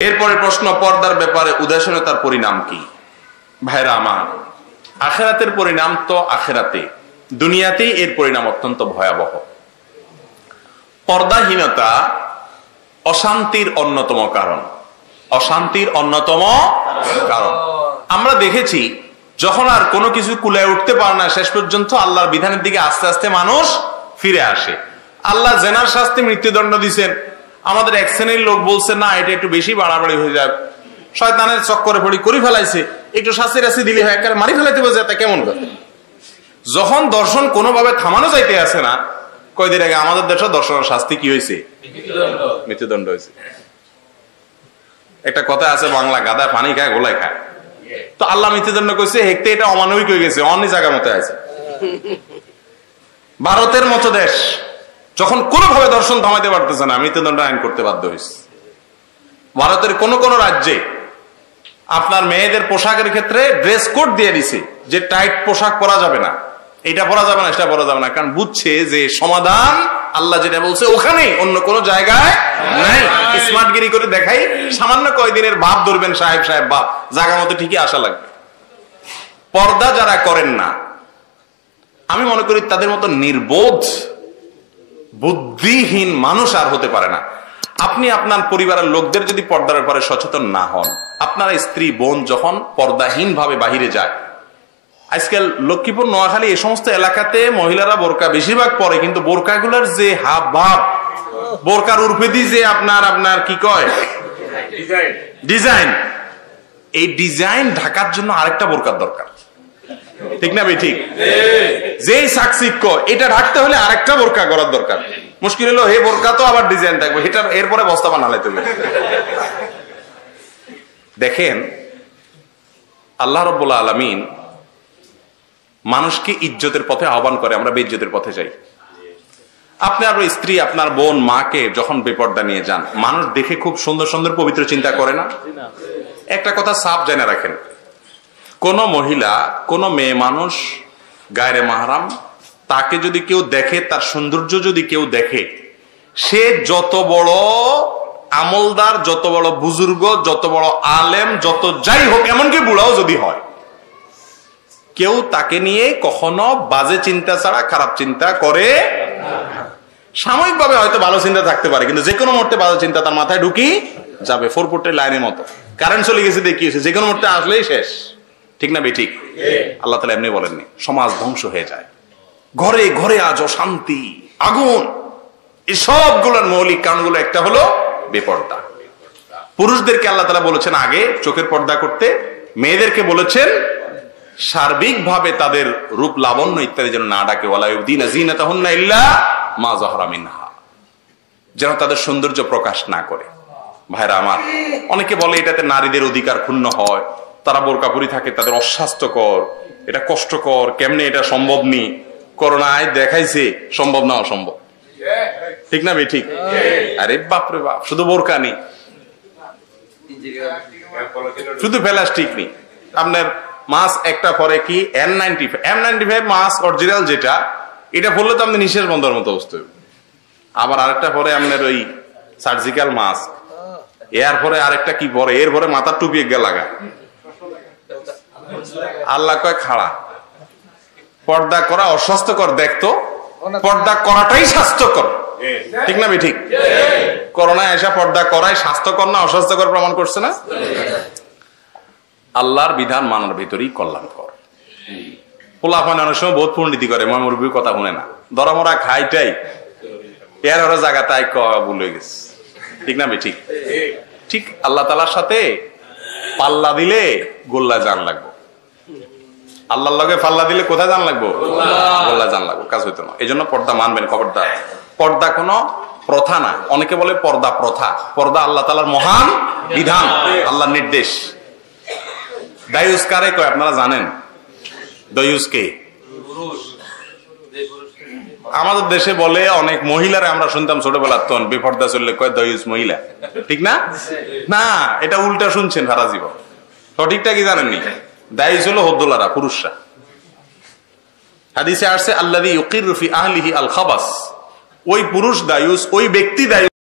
এরপরে প্রশ্ন, পর্দার ব্যাপারে উদাসীনতার পরিণাম কি? ভাইরা আমার, আখিরাতের পরিণাম তো আখিরাতে, দুনিয়াতেই এর পরিণাম অত্যন্ত ভয়াবহ। পর্দাহীনতা অশান্তির অন্যতম কারণ, অশান্তির অন্যতম কারণ। আমরা দেখেছি যখন আর কোনো কিছু কুলায় উঠতে পারে না, শেষ পর্যন্ত আল্লাহর বিধানের দিকে আস্তে আস্তে মানুষ ফিরে আসে। আল্লাহ জেনার শাস্তি মৃত্যুদণ্ড দিচ্ছেন, আমাদের এক শ্রেণীর লোক বলছে না এটা একটু বেশি বাড়াবাড়ি হয়ে যায়, শয়তানের চক্করে পড়ি করে ফেলাইছে, একটু শাস্তি রাস্তি দিলে হয়, একেবারে মারি ফেলাইতে বলছে, তা কেমন কথা? যখন দর্শন কোনোভাবে থামানো যাইতে আসে না, কয়দিন আগে আমাদের দেশে দর্শনের শাস্তি কি হয়েছে? মৃত্যুদণ্ড হয়েছে। একটা কথা আছে, বাংলা গাদা পানি খায় গোলাই খায়। তো আল্লাহ মৃত্যুদণ্ড কইছে, হেঁটে এটা অমানবিক হয়ে গেছে, অন্য জায়গার মতো আছে। ভারতের মতো দেশ যখন কোনোভাবে দর্শন থামাইতে পারতেছে না, মৃত্যুদণ্ড আইন করতে বাধ্য হয়েছে। ভারতের কোন কোন রাজ্যে আপনার মেয়েদের পোশাকের ক্ষেত্রে ড্রেস কোড দিয়ে দিছে যে টাইট পোশাক পরা যাবে না, এটা পরা যাবে না, সেটা পরা যাবে না, কারণ বুঝছে যে সমাধান আল্লাহ যেটা বলছে ওখানে, অন্য কোন জায়গায় নাই। স্মার্টগিরি করে দেখাই, সামান্য কয়দিনের ভাব ধরবেন, সাহেব সাহেব ভাব, জায়গা মতো ঠিকই আসা লাগবে। পর্দা যারা করেন না, আমি মনে করি তাদের মতো নির্বোধ বুদ্ধিহীন মানুষ আর হতে পারে না। আপনি আপনার পরিবারের লোকদের যদি পর্দার ব্যাপারে সচেতন না হন, আপনার স্ত্রী বোন যখন পর্দাহীন ভাবে বাহিরে যায়, আজকাল লক্ষ্মীপুর নোয়াখালী এই সমস্ত এলাকাতে মহিলারা বোরকা বেশিরভাগ পরে, কিন্তু বোরকাগুলোর যে হাব ভাব, বোরকার উর্ফেদি যে আপনার কি কয় ডিজাইন, এই ডিজাইন ঢাকার জন্য আরেকটা বোরকার দরকার, ঠিক না? ঠিক, যে চাকচিক্য এটা ঢাকতে হলে আরেকটা বোরকা করার দরকার। মুশকিল হলো হে বোরকা তো আবার ডিজাইন থাকবে, এটা এরপরে বস্তা বানালে তুমি। দেখেন, আল্লাহ রাব্বুল আলামিন মানুষকে ইজ্জতের পথে আহ্বান করে, আমরা বেইজ্জতের পথে যাই। আপনার স্ত্রী, আপনার বোন, মাকে যখন বেপর্দা নিয়ে যান, মানুষ দেখে খুব সুন্দর সুন্দর পবিত্র চিন্তা করে না? একটা কথা সাফ জেনে রাখেন, কোন মহিলা, কোন মেয়ে মানুষ গায়রে মাহরাম, তাকে যদি কেউ দেখে, তার সৌন্দর্য যদি কেউ দেখে, সে যত বড় আমলদার, যত বড় বুজুর্গ, যত বড় আলেম, যত যাই হোক, এমনকি বুড়াও যদি হয়, কেউ তাকে নিয়ে কখনো বাজে চিন্তা ছাড়া খারাপ চিন্তা করে। সাময়িকভাবে হয়তো ভালো চিন্তা থাকতে পারে, কিন্তু যে কোনো মুহূর্তে বাজে চিন্তা তার মাথায় ঢুকি যাবে, 4 ফুটের লাইনের মতো। কারেন্ট চলে গেছে, দেখিয়েছে, যে কোনো মুহূর্তে আসলেই শেষ, ঠিক না? ঠিক। আল্লাহ তাআলা এমনি বলেননি, সমাজ ধ্বংস হয়ে যায়, ঘরে ঘরে আজ অশান্তি, আগুন। এই সবগুলোর মৌলিক কারণগুলো একটা হলো বেপর্দা। পুরুষদেরকে আল্লাহ তাআলা বলেছেন আগে চোখের পর্দা করতে, মেয়েদেরকে বলেছেন সার্বিকভাবে তাদের রূপ লাবণ্য ইত্যাদি যেন না ডাকে, ওয়ালা ইউবদিনা যিনাতাহুন্না ইল্লা মা যাহরা মিনহা, যেন তাদের সৌন্দর্য প্রকাশ না করে। ভাইরা আমার, অনেকে বলে এটাতে নারীদের অধিকার ক্ষুণ্ণ হয়, তারা বোরকা পরে থাকে, তাদের অস্বাস্থ্যকর, এটা কষ্টকর, কেমনে এটা সম্ভব নি, করোনায় দেখাইছে সম্ভব না অসম্ভব, ঠিক না? ঠিক। আরে বাপরে বাপ, শুধু বোরকা নেই, শুধু প্লাস্টিক নেই, আপনার মাস্ক একটা পরে কি M95 মাস্ক অরিজিনাল যেটা, এটা পরলে তো আপনি নিঃশ্বাস বন্ধের মতো অবস্থা। আবার আরেকটা পরে আপনার ওই সার্জিক্যাল মাস্ক, এর পরে আরেকটা কি পরে, এর পরে মাথার টুপি এগিয়ে লাগা। আল্লাহ কয় খাড়া, পর্দা করা অস্বাস্থ্যকর, দেখতো পর্দা করাটাই স্বাস্থ্যকর, ঠিক না? ঠিক। করোনায় এসে পর্দা করাই স্বাস্থ্যকর না অস্বাস্থ্যকর প্রমাণ করছে না? আল্লাহর বিধান মানার ভিতরেই কল্যাণকর। পোলাপান অনেক সময় বহুত পণ্ডিতি করে, মুরব্বীর কথা শুনে না, দরমরা খাইটাই এর ওরা জায়গা তাই ভুল হয়ে গেছে, ঠিক না? ঠিক। ঠিক আল্লাহ তাআলার সাথে পাল্লা দিলে গোল্লা জান লাগবো, আল্লাহর লগে পাল্লা দিলে কোথায় জান লাগবো? গোল্লা জান লাগবো, কাজ হইতো না। এই জন্য পর্দা মানবেন, খবরদার। পর্দা কোনো প্রথা না, অনেকে বলে পর্দা প্রথা। পর্দা আল্লাহ তাআলার মহান বিধান, আল্লাহর নির্দেশ। দায়ুস কারে কয় আপনারা জানেন? দায়ুস কে? আমাদের দেশে বলে অনেক মহিলারা, আমরা শুনতাম ছোটবেলার তখন, বেপর্দা চললে কয় দায়ুস মহিলা, ঠিক না? না, এটা উল্টা শুনছেন সারা জীবন, সঠিকটা কি জানেননি? দায়ুস হলো হদ্দুলারা, পুরুষরা। হাদিসে আসছে আল্লাযী ইউকিরু ফি আহলিহি আল খাবাস, ওই পুরুষ দায়ুস, ওই ব্যক্তি দায়ুস